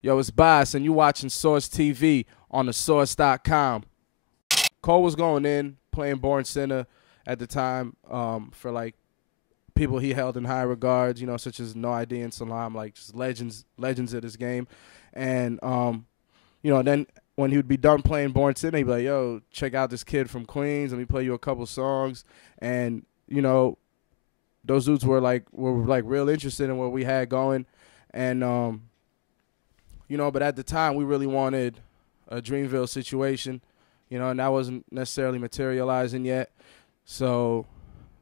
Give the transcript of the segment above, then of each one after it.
Yo, it's Bias, and you watching Source TV on the Source.com. Cole was going in, playing Born Sinner at the time for, like, people he held in high regards, you know, such as No ID and Salam, like, just legends of this game. And, you know, then when he would be done playing Born Sinner, he'd be like, yo, check out this kid from Queens. Let me play you a couple songs. And, you know, those dudes were real interested in what we had going. And, you know, but at the time, we really wanted a Dreamville situation, you know, and that wasn't necessarily materializing yet. So,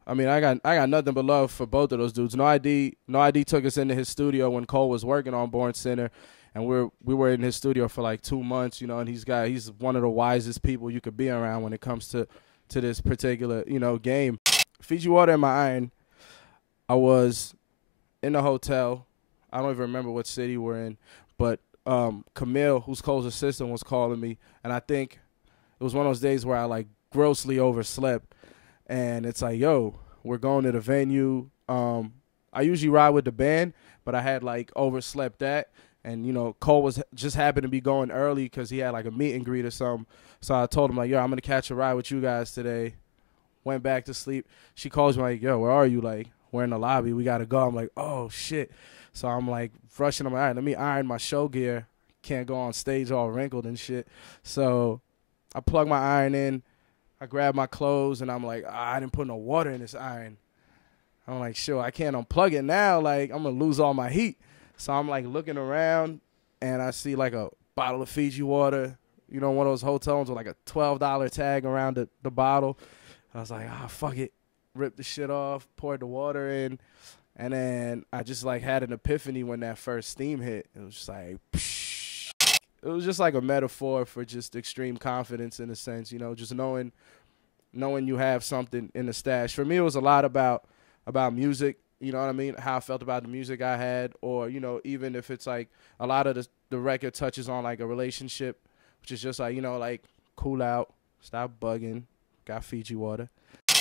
I mean, I got nothing but love for both of those dudes. No ID took us into his studio when Cole was working on Born Sinner, and we were in his studio for like 2 months, you know, and he's one of the wisest people you could be around when it comes to this particular, you know, game. Fiji Water in my iron. I was in the hotel. I don't even remember what city we're in, but Camille, who's Cole's assistant, was calling me, and I think it was one of those days where I like grossly overslept, and it's like, yo, we're going to the venue. I usually ride with the band, but I had like overslept that, and you know, Cole was just happened to be going early because he had like a meet and greet or something. So I told him like, yo, I'm gonna catch a ride with you guys today. Went back to sleep. She calls me like, yo, where are you? Like, we're in the lobby. We gotta go. I'm like, oh shit. So I'm like rushing. I'm like, all right, let me iron my show gear. Can't go on stage all wrinkled and shit. So I plug my iron in. I grab my clothes, and I'm like, I didn't put no water in this iron. I'm like, sure, I can't unplug it now. Like, I'm going to lose all my heat. So I'm, like, looking around, and I see, like, a bottle of Fiji water, you know, one of those hotels with, like, a $12 tag around the bottle. I was like, fuck it. Ripped the shit off, poured the water in, and then I just, like, had an epiphany when that first steam hit. It was just like, psh. It was just like a metaphor for just extreme confidence in a sense, you know, just knowing you have something in the stash. For me, it was a lot about music, you know what I mean, how I felt about the music I had, or, you know, even if it's like a lot of the record touches on like a relationship, which is just like, you know, like cool out, stop bugging, got Fiji water.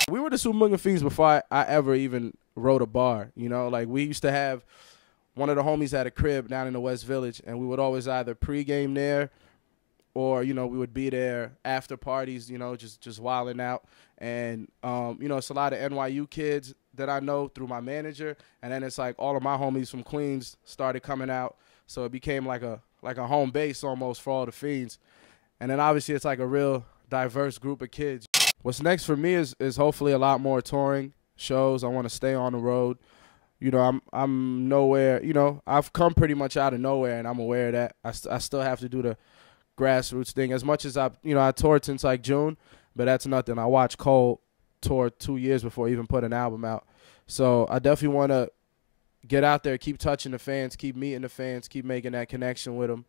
We were the Sumunga Fiends before I ever even wrote a bar, you know, like we used to have one of the homies had a crib down in the West Village, and we would always either pregame there or, you know, we would be there after parties, you know, just wilding out. And, you know, it's a lot of NYU kids that I know through my manager. And then it's like all of my homies from Queens started coming out. So it became like a home base almost for all the Fiends. And then obviously it's like a real diverse group of kids. What's next for me is hopefully a lot more touring shows. I want to stay on the road. You know, I'm nowhere, you know, I've come pretty much out of nowhere, and I'm aware of that. I still have to do the grassroots thing. As much as I toured since like June, but that's nothing. I watched Cole tour 2 years before he even put an album out. So I definitely want to get out there, keep touching the fans, keep meeting the fans, keep making that connection with them.